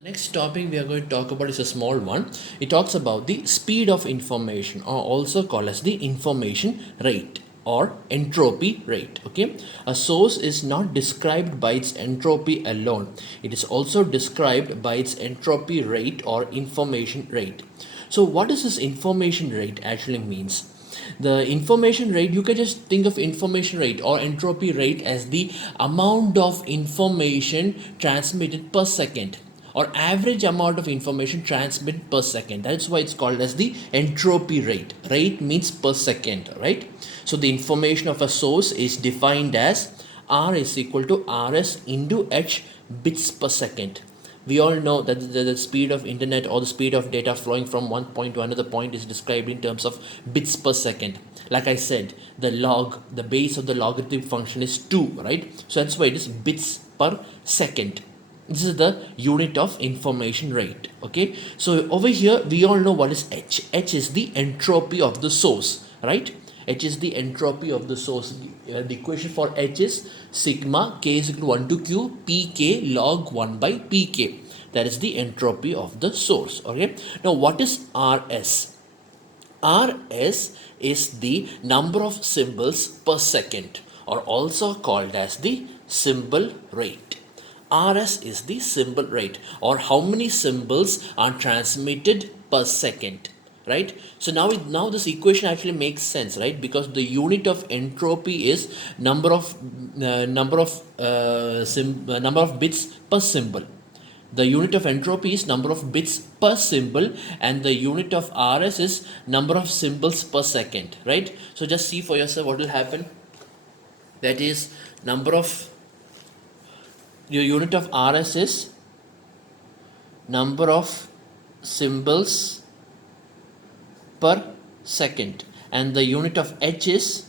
Next topic we are going to talk about is a small one. It talks about the speed of information, or also called as the information rate or entropy rate. Okay, a source is not described by its entropy alone, it is also described by its entropy rate or information rate. So what does this information rate actually means? The information rate, you can just think of information rate or entropy rate as the amount of information transmitted per second, or average amount of information transmitted per second. That's why it's called as the entropy rate. Rate means per second, right? So the information of a source is defined as R is equal to Rs into H bits per second. We all know that the speed of internet or the speed of data flowing from one point to another point is described in terms of bits per second. Like I said, the base of the logarithm function is 2, right? So that's why it is bits per second. This is the unit of information rate. Okay, so over here we all know what is H. H is the entropy of the source, right? H is the entropy of the source. The equation for H is sigma k is equal to 1 to q pk log 1 by pk. That is the entropy of the source. Okay, now what is Rs? Rs is the number of symbols per second, or also called as the symbol rate. Rs is the symbol rate, or how many symbols are transmitted per second, right? So now this equation actually makes sense, right? Because the unit of entropy is number of bits per symbol. The unit of entropy is number of bits per symbol, and the unit of Rs is number of symbols per second, right? So just see for yourself what will happen. That is, your unit of Rs is number of symbols per second, and the unit of H is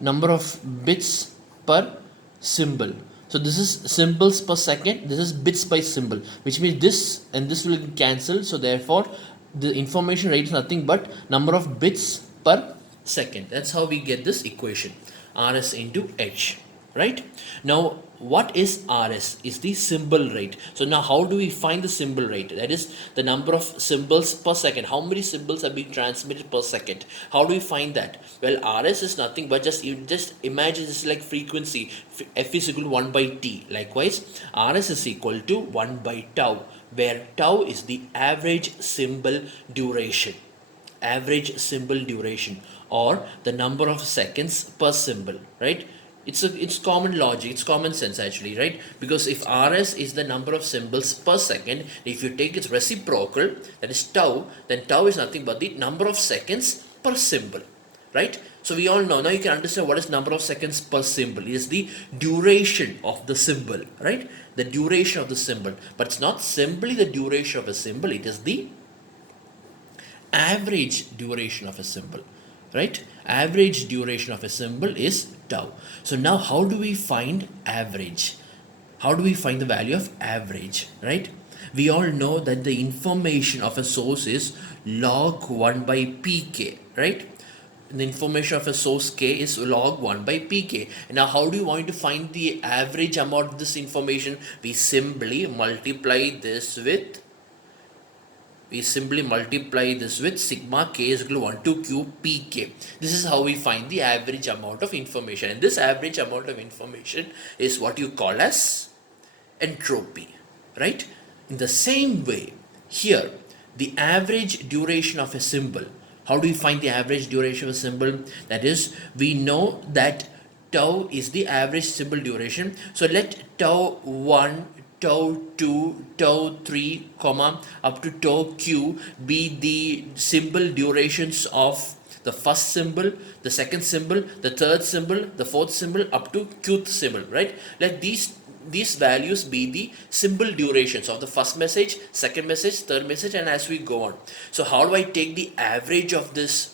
number of bits per symbol. So this is symbols per second, this is bits by symbol, which means this and this will cancel. So therefore the information rate is nothing but number of bits per second. That's how we get this equation, Rs into H, right? Now what is Rs? Is the symbol rate. So now how do we find the symbol rate? That is the number of symbols per second. How many symbols are being transmitted per second? How do we find that? Well, Rs is nothing but just imagine this is like frequency. F is equal to 1 by t. Likewise, Rs is equal to 1 by tau, where tau is the average symbol duration. Average symbol duration, or the number of seconds per symbol, right? It's common logic, it's common sense actually, right? Because if Rs is the number of symbols per second, if you take its reciprocal, that is tau, then tau is nothing but the number of seconds per symbol, right? So we all know, now you can understand what is number of seconds per symbol. It is the duration of the symbol, right? The duration of the symbol. But it's not simply the duration of a symbol, it is the average duration of a symbol, right? Average duration of a symbol is tau. So now how do we find average? How do we find the value of average, right? We all know that the information of a source is log 1 by pk, right? The information of a source k is log 1 by pk. Now how do you want to find the average amount of this information? We simply multiply this with sigma k is equal to 1 to q pk. This is how we find the average amount of information, and this average amount of information is what you call as entropy, right? In the same way, here the average duration of a symbol. How do we find the average duration of a symbol? That is, we know that tau is the average symbol duration. So let tau 1, tau 2, tau 3, comma up to tau q be the symbol durations of the first symbol, the second symbol, the third symbol, the fourth symbol, up to qth symbol, right? Let these values be the symbol durations of the first message, second message, third message, and as we go on. So how do I take the average of this?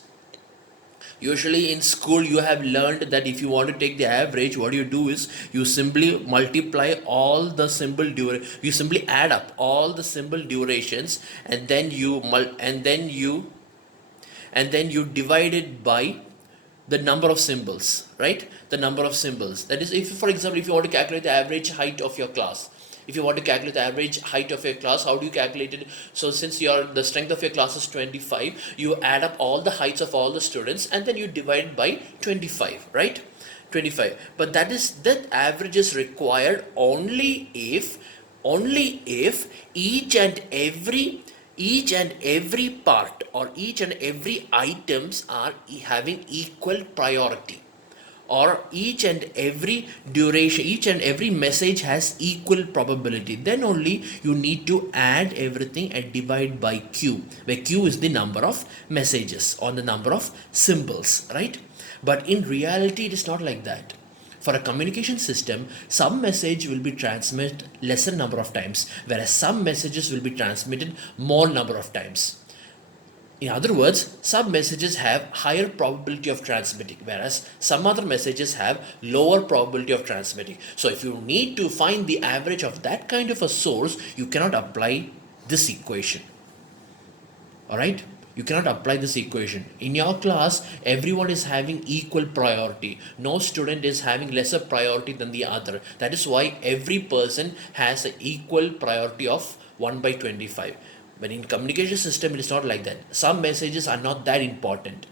Usually in school you have learned that if you want to take the average, what you do is you simply multiply all the you simply add up all the symbol durations, and then you divide it by the number of symbols, right? The number of symbols. That is, if for example, if you want to calculate the average height of your class, If you want to calculate the average height of your class, how do you calculate it? So since the strength of your class is 25, you add up all the heights of all the students and then you divide by 25, right? 25. But that average is required only if each and every part or each and every items are having equal priority, or each and every duration, each and every message has equal probability. Then only you need to add everything and divide by q, where q is the number of messages or the number of symbols, right? But in reality it is not like that. For a communication system, some message will be transmitted lesser number of times, whereas some messages will be transmitted more number of times. In other words, some messages have higher probability of transmitting, whereas some other messages have lower probability of transmitting. So if you need to find the average of that kind of a source, you cannot apply this equation. Alright? You cannot apply this equation. In your class, everyone is having equal priority. No student is having lesser priority than the other. That is why every person has an equal priority of 1 by 25. But in communication system, it is not like that. Some messages are not that important.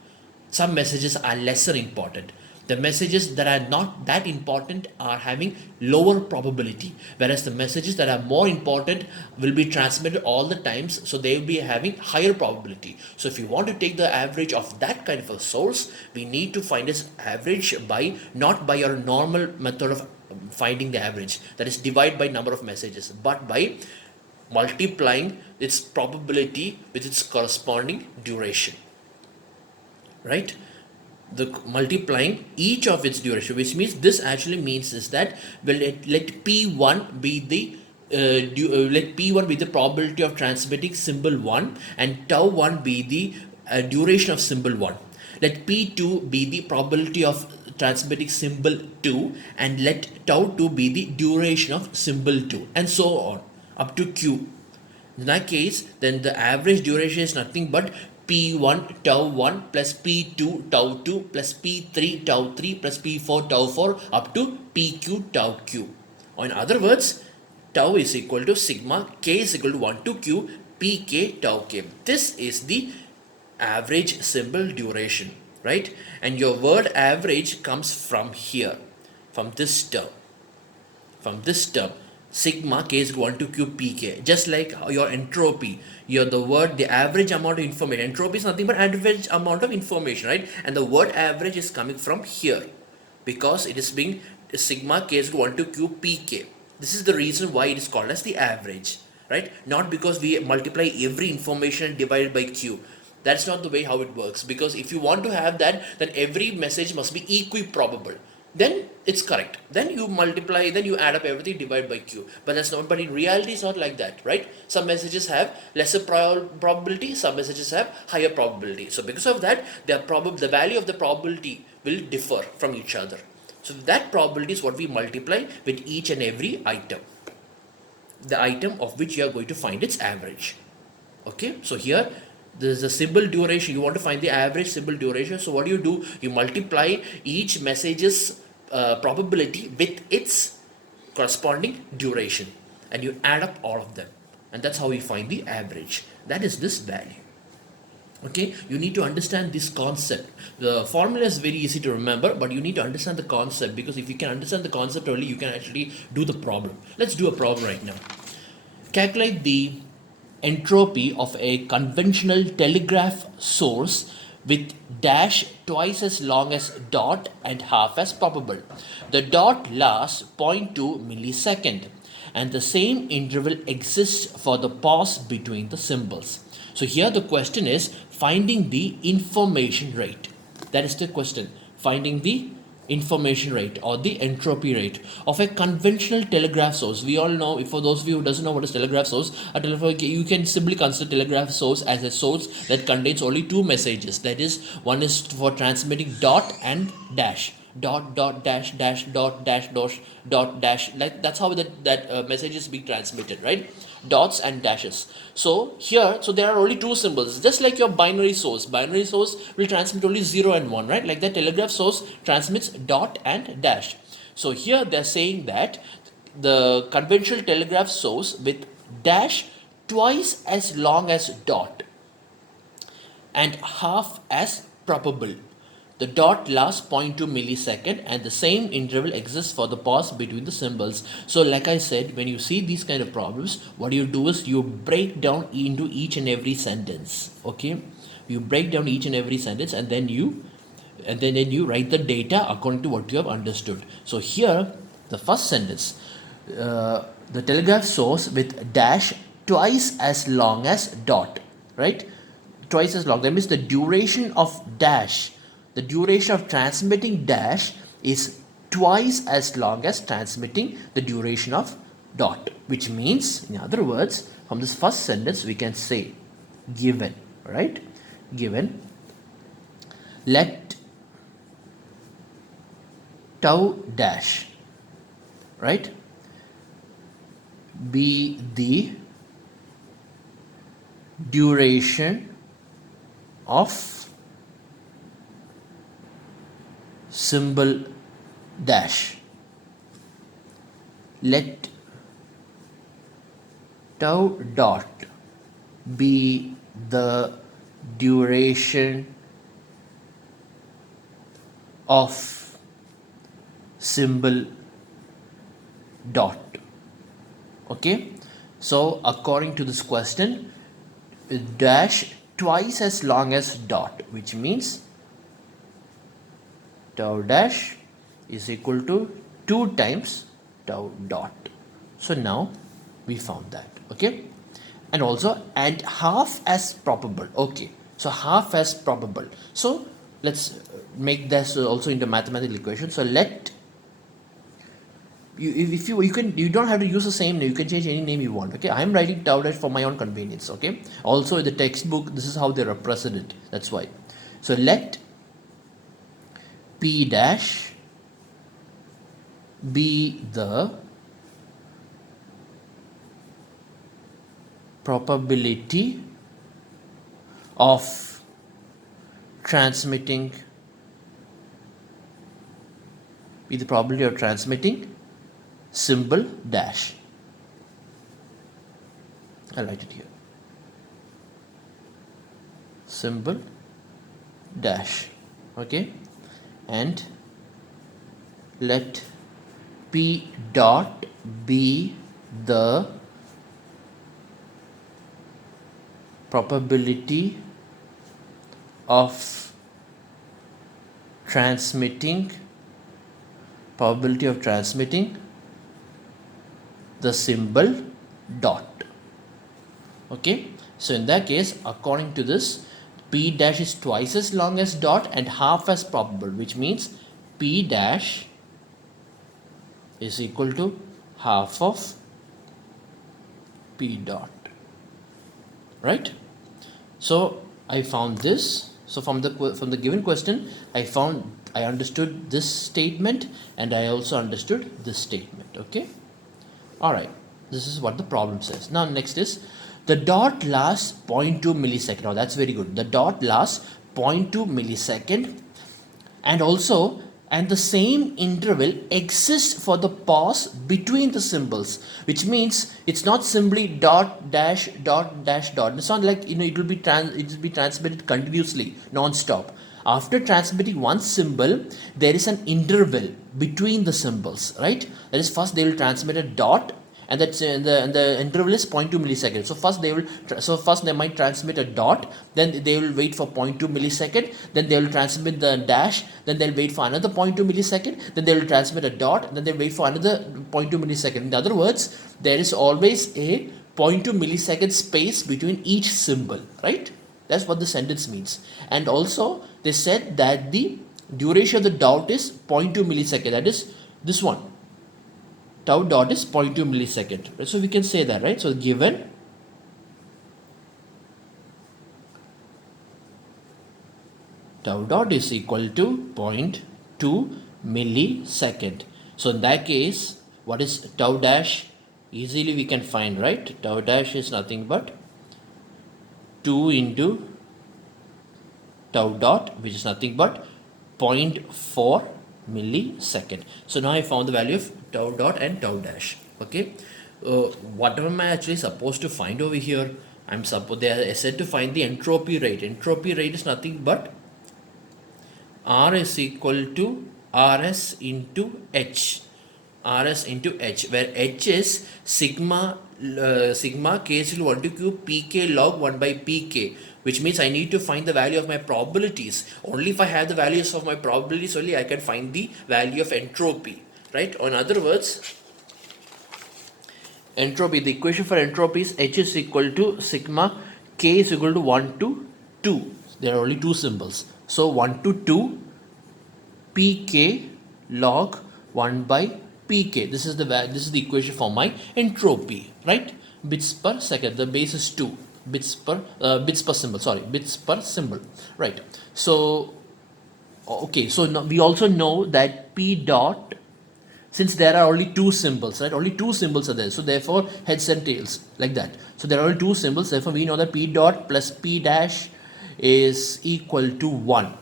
Some messages are lesser important. The messages that are not that important are having lower probability, whereas the messages that are more important will be transmitted all the times, so they will be having higher probability. So if you want to take the average of that kind of a source, we need to find its average by, not by your normal method of finding the average, that is divide by number of messages, but by multiplying its probability with its corresponding duration, right? The multiplying each of its duration, which means this actually means is that, well, let p1 be the let p1 be the probability of transmitting symbol 1 and tau 1 be the duration of symbol 1. Let p2 be the probability of transmitting symbol 2 and let tau 2 be the duration of symbol 2, and so on up to q. In that case, then the average duration is nothing but P1 tau 1 plus P2 tau 2 plus P3 tau 3 plus P4 tau 4 up to PQ tau Q. Or in other words, tau is equal to sigma, K is equal to 1 to Q, Pk tau K. This is the average symbol duration, right? And your word average comes from here, from this term. Sigma K is 1 to Q Pk. Just like your entropy, the average amount of information. Entropy is nothing but average amount of information, right? And the word average is coming from here, because it is being sigma K is 1 to Q Pk. This is the reason why it is called as the average, right? Not because we multiply every information and divide it by Q. That's not the way how it works, because if you want to have that, then every message must be equiprobable. Then it's correct. Then you multiply, then you add up everything, divide by Q. But that's not, but in reality it's not like that, right? Some messages have lesser probability, some messages have higher probability. So because of that, the value of the probability will differ from each other. So that probability is what we multiply with each and every item. The item of which you are going to find its average. Okay, so here there is a symbol duration. You want to find the average symbol duration. So what do? You multiply each message's probability with its corresponding duration, and you add up all of them, and that's how we find the average. That is this value. Okay, you need to understand this concept. The formula is very easy to remember, but you need to understand the concept, because if you can understand the concept only, you can actually do the problem. Let's do a problem right now. Calculate the entropy of a conventional telegraph source with dash twice as long as dot and half as probable. The dot lasts 0.2 millisecond, and the same interval exists for the pause between the symbols. So here the question is finding the information rate. That is the question. Finding the information rate or the entropy rate of a conventional telegraph source. We all know, for those of you who doesn't know what is telegraph source, you can simply consider telegraph source as a source that contains only two messages. That is, one is for transmitting dot and dash. Dot dash dash dot dash dot dash. Like that's how that message is being transmitted, right? Dots and dashes. So here, so there are only two symbols, just like your binary source. Binary source will transmit only 0 and 1, right? Like the telegraph source transmits dot and dash. So here they're saying that the conventional telegraph source with dash twice as long as dot and half as probable. The dot lasts 0.2 millisecond and the same interval exists for the pause between the symbols. So like I said, when you see these kind of problems, what you do is you break down into each and every sentence. Okay, you break down each and every sentence and then you write the data according to what you have understood. So here the first sentence, the telegraph source with dash twice as long as dot, right? Twice as long, that means the duration of dash, the duration of transmitting dash is twice as long as transmitting the duration of dot, which means, in other words, from this first sentence we can say given, right? Given, let tau dash, right, be the duration of symbol dash. Let tau dot be the duration of symbol dot. Okay, so according to this question, dash twice as long as dot, which means tau dash is equal to 2 times tau dot. So now we found that. Okay, and also and half as probable. Okay, so half as probable. So let's make this also into mathematical equation. So let you don't have to use the same name, you can change any name you want. Okay, I am writing tau dash for my own convenience. Okay, also in the textbook this is how they represent it, that's why. So let p dash be the probability of transmitting symbol dash. I'll write it here, symbol dash. Okay, and let p dot be the probability of transmitting the symbol dot. Okay, so in that case, according to this, p dash is twice as long as dot and half as probable, which means p dash is equal to half of p dot, right? So I found this. So from the given question, I understood this statement and I also understood this statement. Okay, all right, this is what the problem says. Now next is the dot lasts 0.2 millisecond. Now that's very good. The dot lasts 0.2 millisecond and the same interval exists for the pause between the symbols, which means it's not simply dot dash dot dash dot. It's not like it will be transmitted continuously non-stop. After transmitting one symbol, there is an interval between the symbols, right? That is, first they will transmit a dot, and that's the interval is 0.2 milliseconds. So first they might transmit a dot, then they will wait for 0.2 millisecond, then they will transmit the dash, then they'll wait for another 0.2 millisecond, then they will transmit a dot, then they'll wait for another 0.2 millisecond. In other words, there is always a 0.2 millisecond space between each symbol, right? That's what the sentence means. And also they said that the duration of the dot is 0.2 millisecond, that is this one. Tau dot is 0.2 millisecond. So we can say that, right? So given tau dot is equal to 0.2 millisecond. So in that case, what is tau dash? Easily we can find, right? Tau dash is nothing but 2 into tau dot, which is nothing but 0.4 millisecond. So now I found the value of tau dot and tau dash. Okay, what am I actually supposed to find over here? They are said to find the entropy rate. Entropy rate is nothing but R is equal to Rs into H. Rs into H, where H is sigma k is equal to 1 to cube pk log 1 by pk, which means I need to find the value of my probabilities. Only if I have the values of my probabilities only I can find the value of entropy, right? Or in other words, entropy, the equation for entropy is H is equal to sigma k is equal to 1 to 2. There are only two symbols. So 1 to 2 pk log 1 by pk. This is the equation for my entropy, right? Bits per second. The base is 2 bits per symbol. Sorry, bits per symbol, right? So okay, so now we also know that p dot, since there are only two symbols, right? Only two symbols are there. So therefore heads and tails, like that. So there are only two symbols. Therefore we know that p dot plus p dash is equal to 1,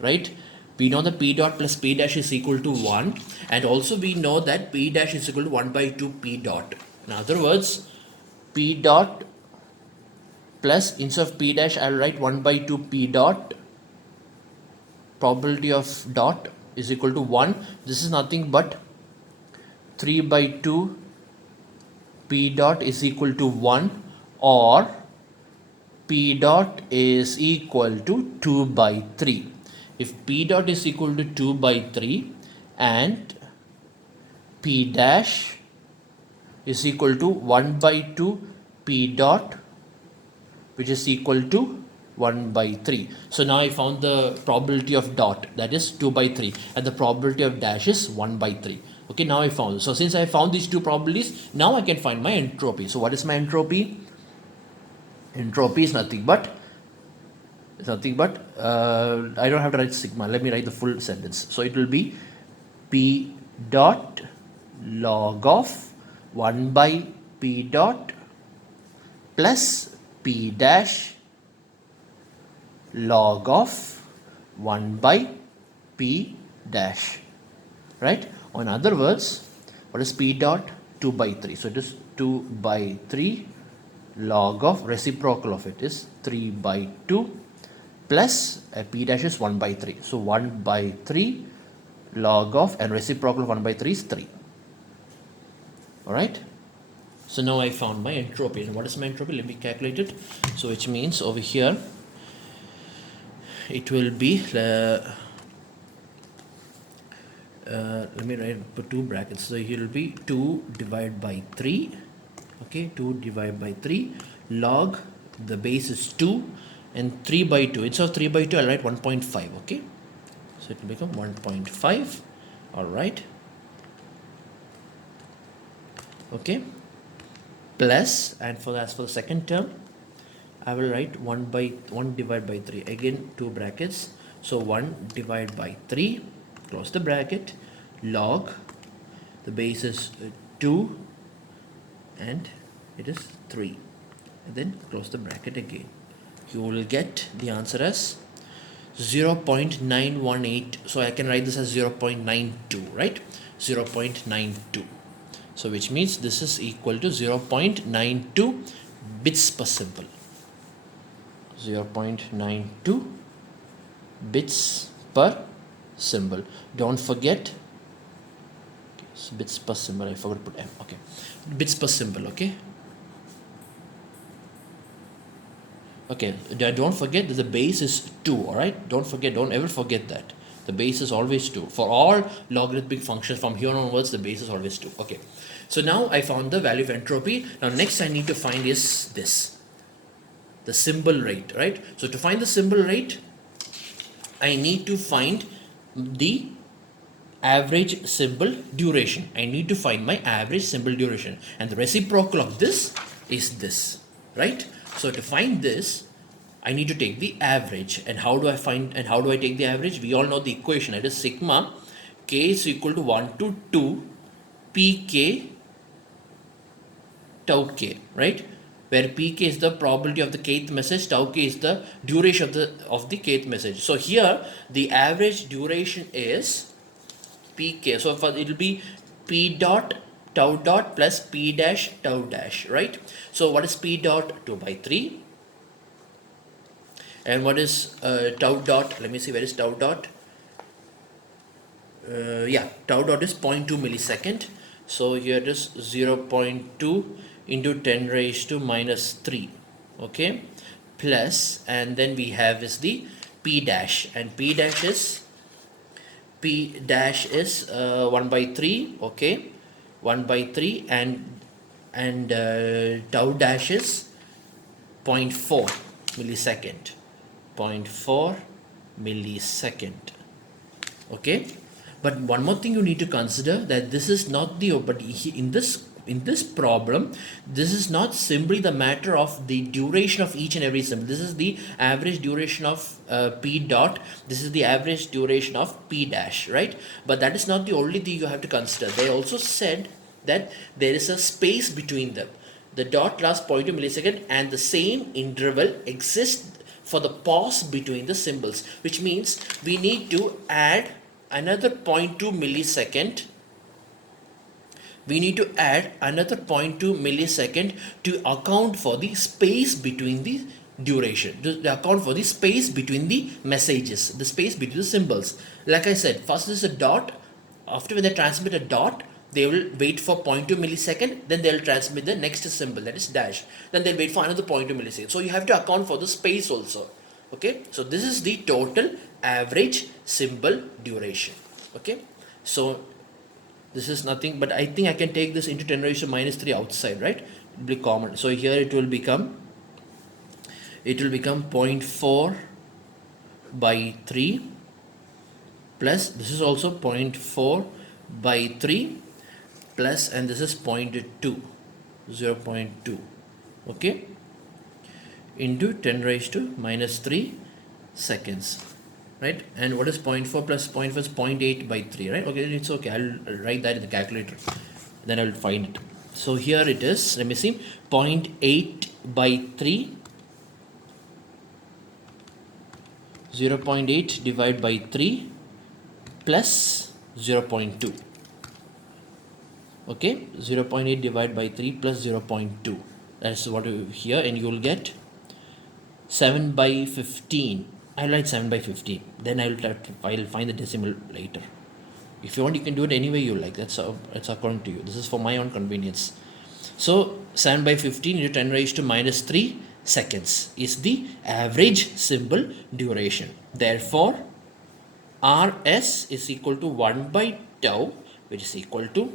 right? We know that p dot plus p dash is equal to 1, and also we know that p dash is equal to 1 by 2 p dot. In other words, p dot plus, instead of p dash I'll write 1 by 2 p dot, probability of dot is equal to 1. This is nothing but 3 by 2 p dot is equal to 1, or p dot is equal to 2 by 3. If p dot is equal to 2 by 3 and p dash is equal to 1 by 2 p dot, which is equal to 1 by 3. So now I found the probability of dot, that is 2 by 3, and the probability of dash is 1 by 3. Okay, now I found. So since I found these two probabilities, now I can find my entropy. So what is my entropy? Entropy is nothing but I don't have to write sigma. Let me write the full sentence. So it will be p dot log of 1 by p dot plus p dash log of 1 by p dash, right? Or in other words, what is p dot? 2 by 3. So it is 2 by 3 log of, reciprocal of it is 3 by 2 plus p dash is 1 by 3. So 1 by 3 log of, and reciprocal of 1 by 3 is 3. Alright. So now I found my entropy. And what is my entropy? Let me calculate it. So which means over here it will be let me put two brackets. So here will be 2 divided by 3. Okay, 2 divided by 3 log, the base is 2, and 3 by 2. Instead of 3 by 2 I'll write 1.5. Okay, so it will become 1.5. Alright, okay, plus, and as for the second term I will write 1 divided by 3, again 2 brackets. So 1 divided by 3, close the bracket, log, the base is 2 and it is 3, and then close the bracket again. You will get the answer as 0.918. So I can write this as 0.92, right? 0.92. So which means this is equal to 0.92 bits per symbol. 0.92 bits per symbol. Don't forget, okay, so bits per symbol, I forgot to put M. Okay, bits per symbol. Okay, don't forget that the base is 2. All right, don't ever forget that the base is always 2 for all logarithmic functions. From here onwards the base is always 2. Okay, so now I found the value of entropy. Now next I need to find is this, the symbol rate, right? So to find the symbol rate I need to find the average symbol duration. I need to find my average symbol duration, and the reciprocal of this is this, right? So to find this I need to take the average. And how do I take the average? We all know the equation. It is sigma k is equal to 1 to 2 pk tau k, right? Where pk is the probability of the kth message, tau k is the duration of the kth message. So here the average duration is pk. So it will be p dot tau dot plus p dash tau dash, right? So what is p dot? 2 by 3. And what is tau dot? Let me see, where is tau dot? Yeah, tau dot is 0.2 millisecond. So here it is 0.2 into 10 raised to minus 3. Okay, plus, and then we have is the p dash, and p dash is 1 by 3. Okay, 1 by 3, and tau dash is 0.4 millisecond. 0.4 millisecond. Okay, but one more thing you need to consider, that this is not the, but in this problem, this is not simply the matter of the duration of each and every symbol. This is the average duration of p dot. This is the average duration of p dash, right? But that is not the only thing you have to consider. They also said that there is a space between them. The dot lasts 0.2 millisecond, and the same interval exists for the pause between the symbols, which means we need to add another 0.2 millisecond. We need to add another 0.2 millisecond to account for the space between the duration, to account for the space between the messages, the space between the symbols. Like I said, first is a dot. After when they transmit a dot, they will wait for 0.2 millisecond, then they will transmit the next symbol, that is dash, then they'll wait for another 0.2 millisecond. So you have to account for the space also. Okay, so this is the total average symbol duration. Okay, so this is nothing but, I think I can take this into 10 raised to minus 3 outside, right? It will be common. So here it will become 0.4 by 3 plus, this is also 0.4 by 3 plus, and this is 0.2, 0.2, okay, into 10 raised to minus 3 seconds, right? And what is 0.4 plus 0.4 is 0.8 by 3, right? Okay, it's okay, I'll write that in the calculator, then I'll find it. So here it is, let me see, 0.8 by 3, 0.8 divided by 3 plus 0.2. Okay, 0.8 divided by 3 plus 0.2. That's what you here, and you will get 7 by 15. I'll write 7 by 15. Then I'll find the decimal later. If you want, you can do it any way you like. That's according to you. This is for my own convenience. So 7 by 15 into 10 raised to minus 3 seconds is the average symbol duration. Therefore, Rs is equal to 1 by tau, which is equal to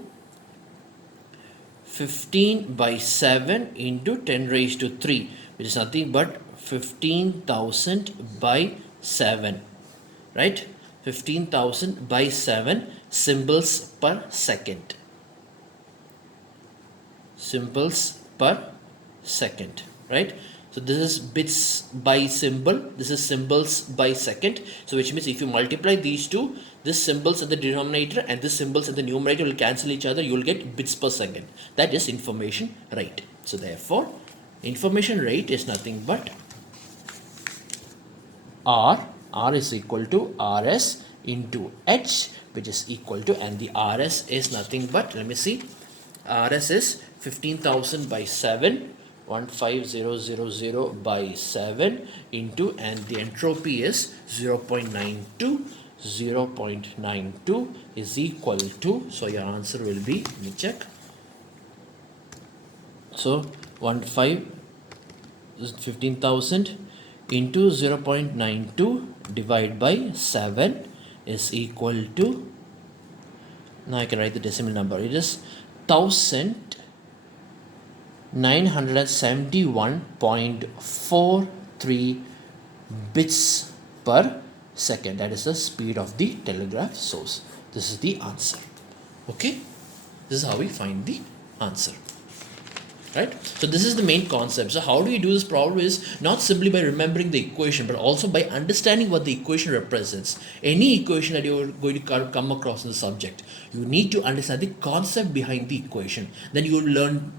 15 by 7 into 10 raised to 3, which is nothing but 15,000 by 7, right? 15,000 by 7 symbols per second. Symbols per second, right? So this is bits by symbol, this is symbols by second. So which means if you multiply these two, this symbols in the denominator and this symbols in the numerator will cancel each other, you will get bits per second. That is information rate. So therefore, information rate is nothing but R is equal to Rs into H, which is equal to, and the Rs is nothing but, let me see, Rs is 15,000 by 7, 15000 by 7 into, and the entropy is 0.92. 0.92 is equal to, so your answer will be, let me check. So 15,000 into 0.92 divided by 7 is equal to, now I can write the decimal number, it is 1971.43 bits per second. That is the speed of the telegraph source. This is the answer. Okay, this is how we find the answer, right? So this is the main concept. So how do you do this problem is not simply by remembering the equation, but also by understanding what the equation represents. Any equation that you're going to come across in the subject, you need to understand the concept behind the equation. Then you will learn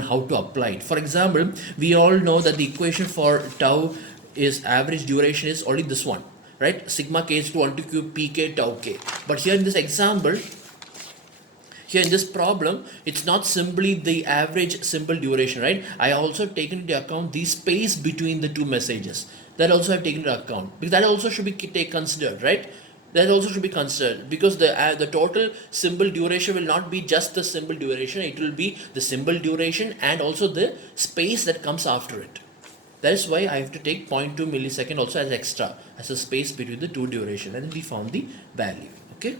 how to apply it. For example, we all know that the equation for tau is average duration is only this one, right? Sigma k is to 1 to cube pk tau k. But here in this example, here in this problem, it's not simply the average symbol duration, right? I also taken into account the space between the two messages. That also I've taken into account, because that also should be considered, right? That also should be considered, because the total symbol duration will not be just the symbol duration. It will be the symbol duration and also the space that comes after it. That is why I have to take 0.2 millisecond also as extra, as a space between the two duration, and then we found the value. Okay.